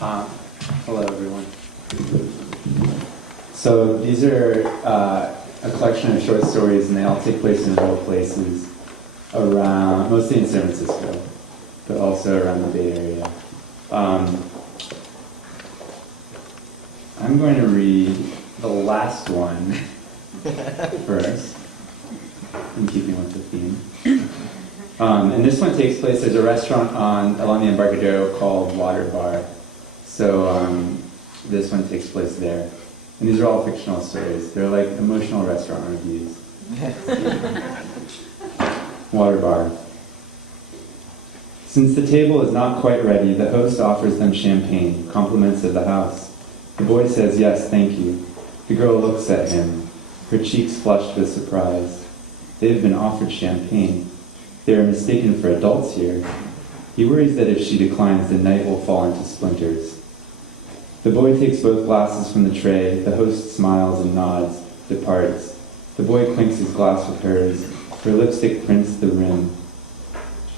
Hello, everyone. So these are a collection of short stories, and they all take place in real places around, mostly in San Francisco, but also around the Bay Area. I'm going to read the last one first, in keeping with the theme. And this one takes place, there's a restaurant along the Embarcadero called Water Bar. So this one takes place there. And these are all fictional stories. They're like emotional restaurant reviews. Water Bar. Since the table is not quite ready, the host offers them champagne, compliments of the house. The boy says, "Yes, thank you." The girl looks at him, her cheeks flushed with surprise. They have been offered champagne. They are mistaken for adults here. He worries that if she declines, the night will fall into splinters. The boy takes both glasses from the tray. The host smiles and nods, departs. The boy clinks his glass with hers. Her lipstick prints the rim.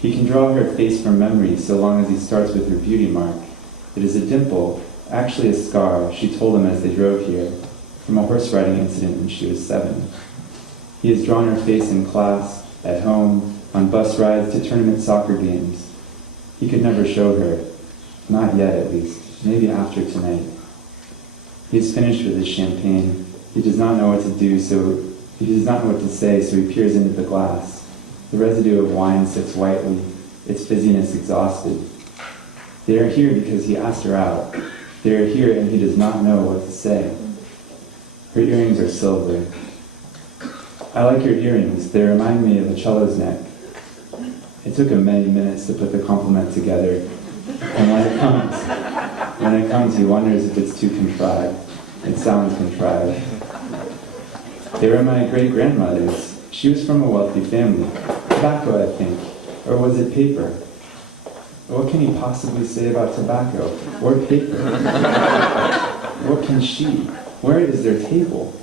He can draw her face from memory so long as he starts with her beauty mark. It is a dimple, actually a scar, she told him as they drove here, from a horse riding incident when she was 7. He has drawn her face in class, at home, on bus rides to tournament soccer games. He could never show her. Not yet, at least. Maybe after tonight. He is finished with his champagne. He does not know what to do, so he does not know what to say, so he peers into the glass. The residue of wine sits whitely, its fizziness exhausted. They are here because he asked her out. They are here and he does not know what to say. Her earrings are silver. I like your earrings. They remind me of a cello's neck. It took him many minutes to put the compliment together. And when it comes, he wonders if it's too contrived. It sounds contrived. They were my great-grandmother's. She was from a wealthy family. Tobacco, I think. Or was it paper? What can he possibly say about tobacco? Or paper? What can she? Where is their table?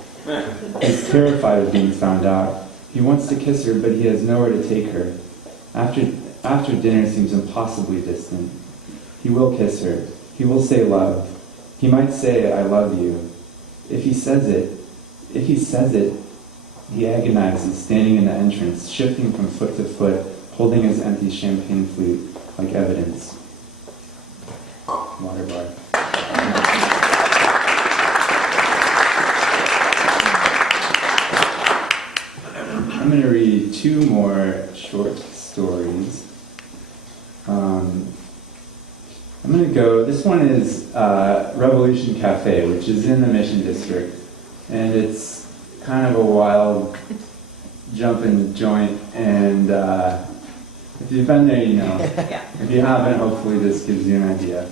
He's terrified of being found out. He wants to kiss her, but he has nowhere to take her. After dinner seems impossibly distant. He will kiss her. He will say love. He might say, "I love you." If he says it, he agonizes, standing in the entrance, shifting from foot to foot, holding his empty champagne flute like evidence. Water Bar. I'm going to read 2 more short stories. I'm going to go, this one is Revolution Cafe, which is in the Mission District. And it's kind of a wild jumping joint. And if you've been there, you know. If you haven't, hopefully this gives you an idea.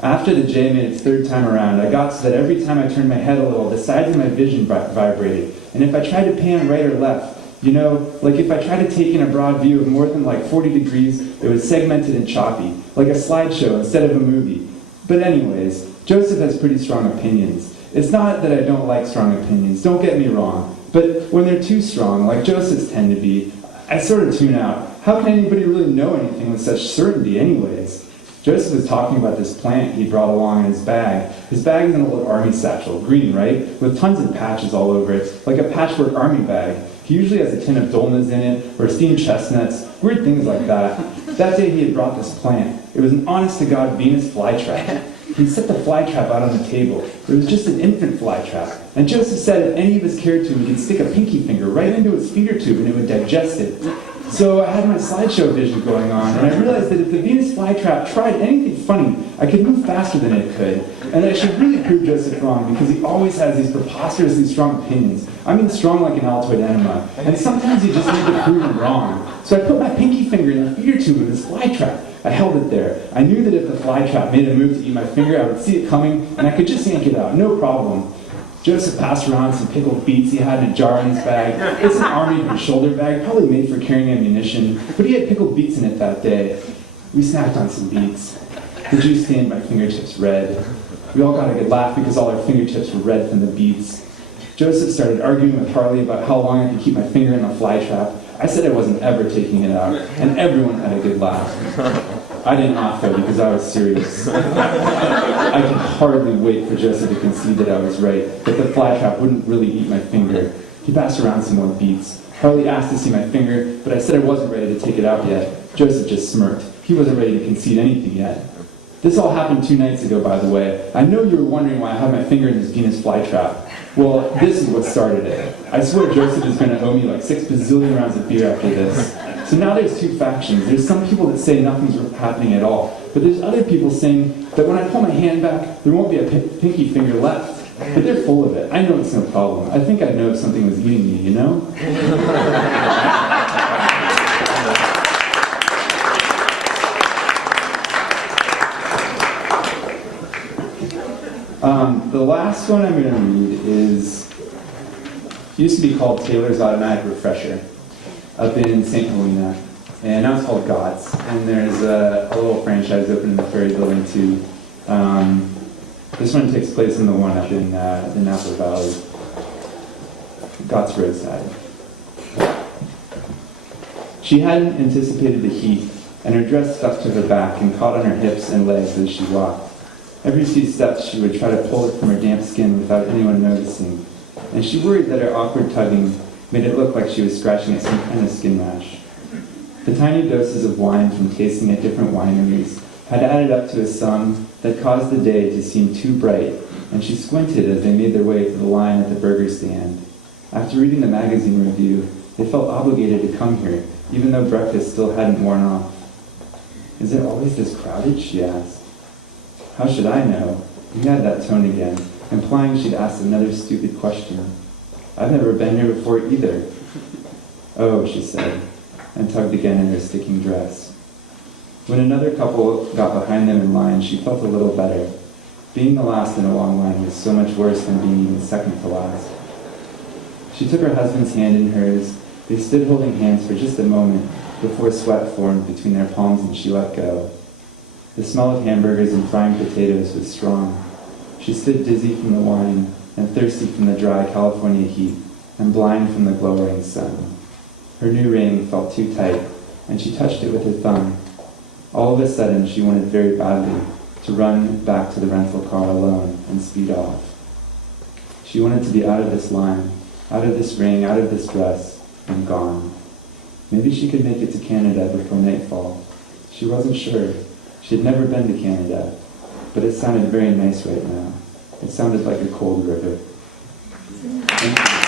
After the J made its 3rd time around, I got so that every time I turned my head a little, the sides of my vision vibrated. And if I tried to pan right or left, you know, like if I tried to take in a broad view of more than like 40 degrees, it was segmented and choppy, like a slideshow instead of a movie. But anyways, Joseph has pretty strong opinions. It's not that I don't like strong opinions, don't get me wrong. But when they're too strong, like Joseph's tend to be, I sort of tune out. How can anybody really know anything with such certainty anyways? Joseph was talking about this plant he brought along in his bag. His bag is an old army satchel, green, right? With tons of patches all over it, like a patchwork army bag. He usually has a tin of dolmas in it, or steamed chestnuts, weird things like that. That day he had brought this plant. It was an honest-to-God Venus flytrap. He set the flytrap out on the table. It was just an infant flytrap. And Joseph said if any of us cared to, we could stick a pinky finger right into its feeder tube and it would digest it. So I had my slideshow vision going on, and I realized that if the Venus flytrap tried anything funny, I could move faster than it could. And I should really prove Joseph wrong, because he always has these preposterously strong opinions. I mean strong like an Altoid enema. And sometimes you just need to prove him wrong. So I put my pinky finger in the feeder tube of this flytrap. I held it there. I knew that if the flytrap made a move to eat my finger, I would see it coming, and I could just yank it out, no problem. Joseph passed around some pickled beets he had in a jar in his bag. It's an army shoulder bag, probably made for carrying ammunition, but he had pickled beets in it that day. We snacked on some beets. The juice stained my fingertips red. We all got a good laugh because all our fingertips were red from the beets. Joseph started arguing with Harley about how long I could keep my finger in the fly trap. I said I wasn't ever taking it out, and everyone had a good laugh. I didn't laugh though because I was serious. I could hardly wait for Joseph to concede that I was right, that the fly trap wouldn't really eat my finger. He passed around some more beats. Harley asked to see my finger, but I said I wasn't ready to take it out yet. Joseph just smirked. He wasn't ready to concede anything yet. This all happened 2 nights ago, by the way. I know you were wondering why I had my finger in this Venus flytrap. Well, this is what started it. I swear Joseph is going to owe me like 6 bazillion rounds of beer after this. So now there's 2 factions. There's some people that say nothing's happening at all. But there's other people saying that when I pull my hand back, there won't be a pinky finger left. But they're full of it. I know it's no problem. I think I'd know if something was eating me, you know? The last one I'm going to read is, used to be called Taylor's Automatic Refresher, up in St. Helena, and now it's called God's. And there's a little franchise open in the Ferry Building too. This one takes place in the one up in the Napa Valley. God's Roadside. She hadn't anticipated the heat, and her dress stuck to her back and caught on her hips and legs as she walked. Every few steps she would try to pull it from her damp skin without anyone noticing, and she worried that her awkward tugging made it look like she was scratching at some kind of skin rash. The tiny doses of wine from tasting at different wineries had added up to a sum that caused the day to seem too bright, and she squinted as they made their way to the line at the burger stand. After reading the magazine review, they felt obligated to come here, even though breakfast still hadn't worn off. "Is it always this crowded?" she asked. "How should I know?" He had that tone again, implying she'd asked another stupid question. "I've never been here before either." "Oh," she said, and tugged again in her sticking dress. When another couple got behind them in line, she felt a little better. Being the last in a long line was so much worse than being even second to last. She took her husband's hand in hers. They stood holding hands for just a moment before sweat formed between their palms and she let go. The smell of hamburgers and frying potatoes was strong. She stood dizzy from the wine and thirsty from the dry California heat and blind from the glowering sun. Her new ring felt too tight, and she touched it with her thumb. All of a sudden, she wanted very badly to run back to the rental car alone and speed off. She wanted to be out of this line, out of this ring, out of this dress, and gone. Maybe she could make it to Canada before nightfall. She wasn't sure. She had never been to Canada, but it sounded very nice right now. It sounded like a cold river. Thank you.